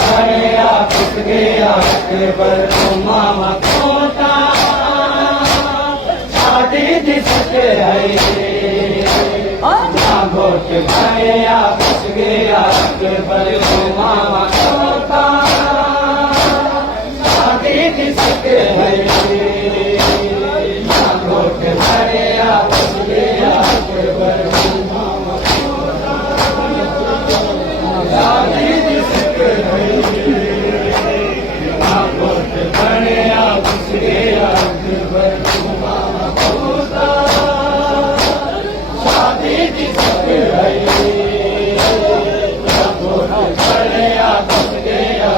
भया घुस गया केवल मामा खोटा शादी जिसके है ना घोट भया घुस गया केवल मामा खोटा शादी जिसके है ना घोट भया घुस गया केवल मामा खोटा शादी जिसके है ना घोट भया घुस गया केवल मामा खोटा शादी जिसके है ना घोट भया घुस गया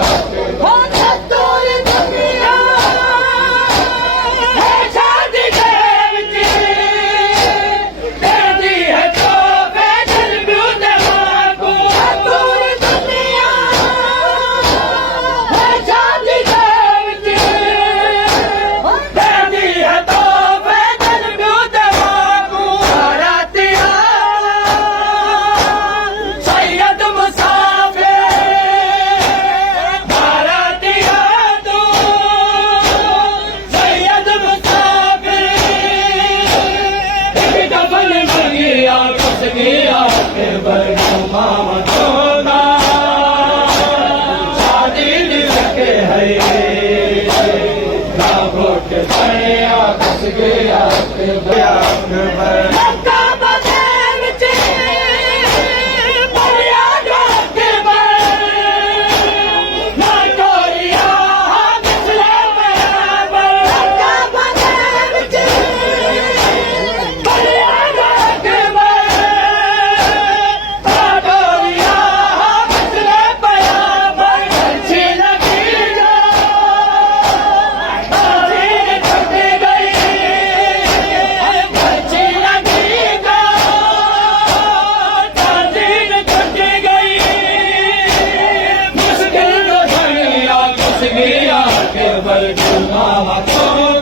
मामा खोटा शादी जिसके है ना घोट भया घुस गया मामा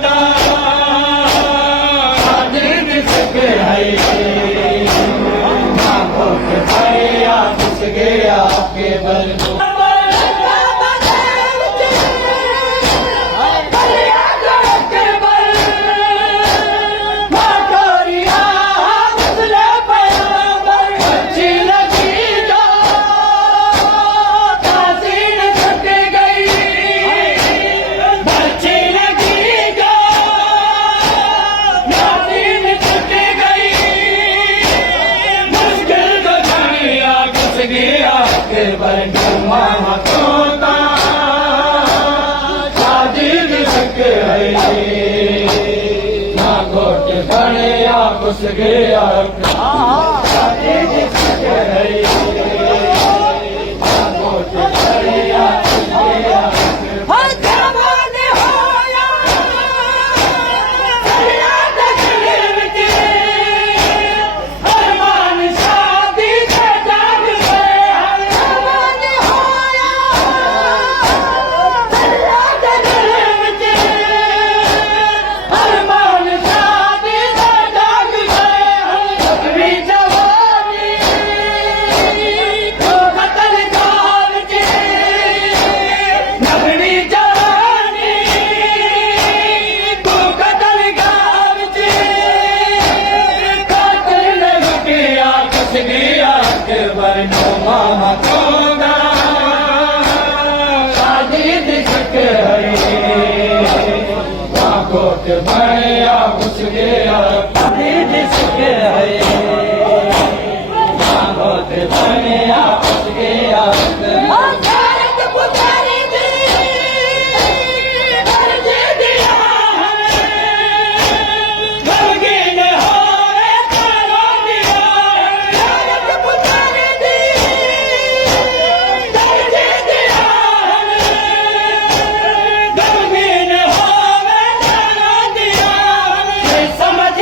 खोटा शादी जिसके है ना घोट भया घुस गया केवल मामा खोटा शादी जिसके है ना घोट भया घुस गया शादी जिसके है ना घोट भया घुस गया मामा खोटा शादी जिसके है ना घोट भया घुस गया शादी जिसके है ना घोट भया घुस गया समझ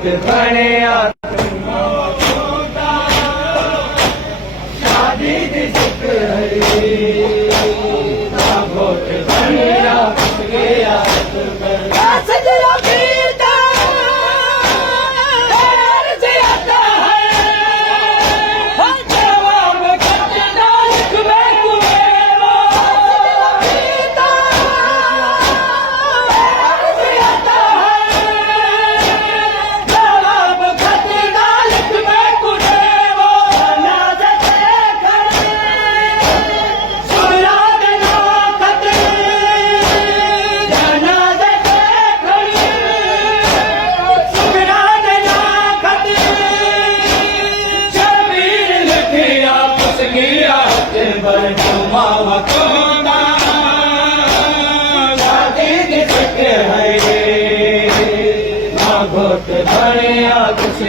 घोट बणिया शादी दी सिक हरी ना घोट बणिया गया सजरा पीता से आता है जवाब कटना लिखवे कुएवा पीता से आता है जवाब कटना लिखवे कुएवा ना जते खड़े सुना देना खते जाना जते खड़ी सुना देना खते शबीर लिखिया कुछ गिया ते बरजुमा वकोदा शादी दी सिक है ना घोट बणिया कुछ